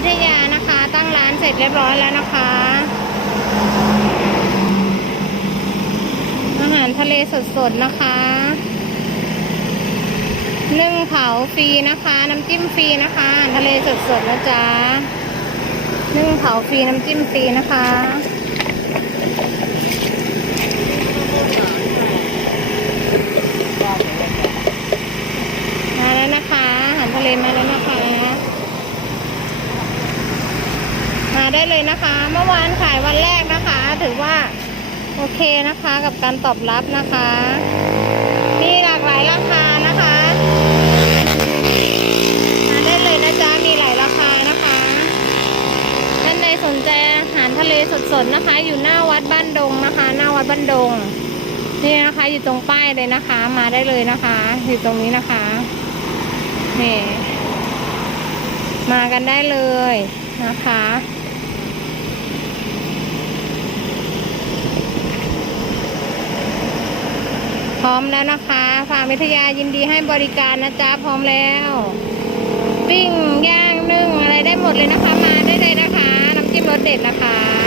วิทยานะคะ ตั้งร้านเสร็จเรียบร้อยแล้วนะคะ อาหารทะเลสดๆนะคะนึ่งเผาฟรีนะคะ น้ำจิ้มฟรีนะคะอาหารทะเลสดๆนะจ๊ะนึ่งเผาฟรีน้ำจิ้มฟรีนะคะ มาแล้วนะคะอาหารทะเลมาแล้วนะคะ มา ได้เลยนะคะ เมื่อวานขายวันแรกนะคะ ถือว่าโอเคนะคะกับการตอบรับนะคะ มีหลากหลายราคานะคะมาได้เลยนะจ๊ะมีหลายราคานะคะท่านใดสนใจอาหารทะเลสดๆนะคะ อยู่หน้าวัดบ้านดงนะคะ หน้าวัดบ้านดงนี่นะคะ อยู่ตรงป้ายเลยนะคะ มาได้เลยนะคะ อยู่ตรงนี้นะคะนี่มากันได้เลยนะคะ พร้อมแล้วนะคะฟาร์มวิทยายินดีให้บริการนะจ๊ะพร้อมแล้ว ปิ้งย่างนึ่งอะไรได้หมดเลยนะคะ มาได้เลยนะคะ น้ำจิ้มรสเด็ดนะคะ